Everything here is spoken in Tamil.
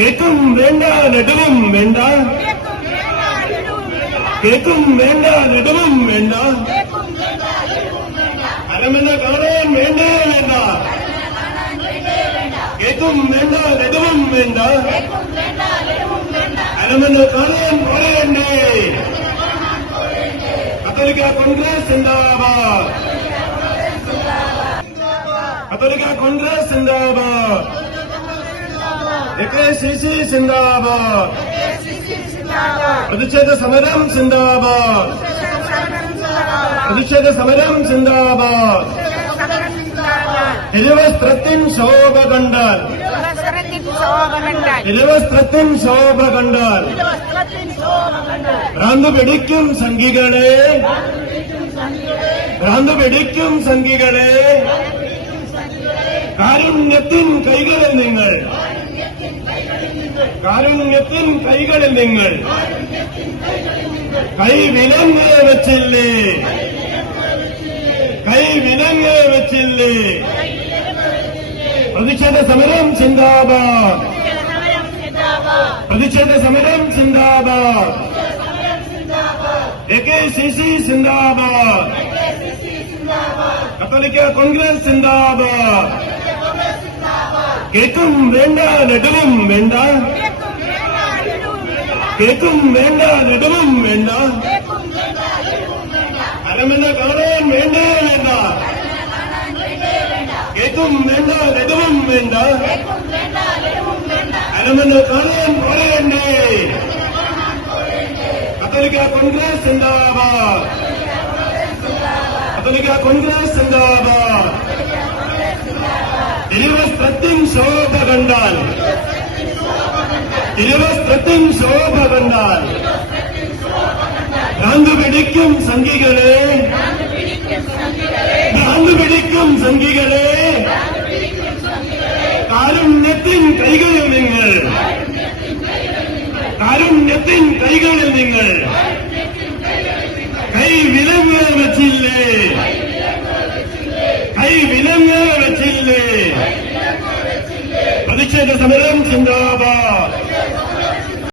கேட்கும் வேண்டா நெடுவும் வேண்டா. கேட்கும் வேண்டா நெடுவும் வேண்டா. அரமென காணேன் வேண்டா வேண்டா. கேட்கும் வேண்டா நெடுவும் வேண்டா. அரமென காணேன் போலேண்டே கத்தோலிக்கா காங்கிரஸ் சிந்தாபாத். கத்தோலிக்கா காங்கிரஸ் சிந்தாபாத். എ കെ സി സി സിന്ദാബാദ്. പ്രതിഷേധ സമരം സിന്ദാബാദ്. പ്രതിഷേധ സമരം സിന്ദാബാദ്. ഇരുവസ്ത്രത്തിൻ ശോഭ കണ്ടാൽ. ഭ്രാന്ത് പിടിക്കും സംഘികളെ. ഭ്രാന്ത് പിടിക്കും സംഘികളെ. കാരുണ്യത്തിൻ കൈകളിൽ നിങ്ങൾ. കാരുണ്യത്തിൻ കൈകളിൽ നിങ്ങൾ. കൈ വിലങ്ങ് വെച്ചില്ലേ. കൈ വിലങ്ങ് വെച്ചില്ലേ. പ്രതിഷേധ സമരം സിന്ദാബാദ് പ്രതിഷേധ സമരം സിന്ദാബാദ് എ കെ സി സി സിന്ദാബാദ് കത്തോലിക്ക കോൺഗ്രസ് സിന്ദാബാദ് கேட்கும் வேண்டா நடுவும் வேண்டா. கேட்கும் வேண்டா நடுவும் வேண்டா. அறமென காணேன் வேண்டா வேண்டா. கேட்கும் வேண்டா நடுவும் வேண்டா. அறமென காணேன் போலேண்டே கத்தோலிக்கா காங்கிரஸ் சிந்தாபாத். கத்தோலிக்கா காங்கிரஸ் சிந்தாபாத். തിരുവസ്ത്രത്തിൻ ശോഭ കണ്ടാൽ തിരുവസ്ത്രത്തിൻ ശോഭ കണ്ടാൽ ഭ്രാന്ത് പിടിക്കും സംഘികളെ ഭ്രാന്ത് പിടിക്കും സംഘികളെ കാരുണ്യത്തിൻ കൈകളിൽ നിങ്ങൾ കാരുണ്യത്തിൻ കൈകളിൽ നിങ്ങൾ കൈ വിലങ്ങ് വെച്ചില്ലേ പ്രതിഷേധ സമരം സിന്ദാബാദ്.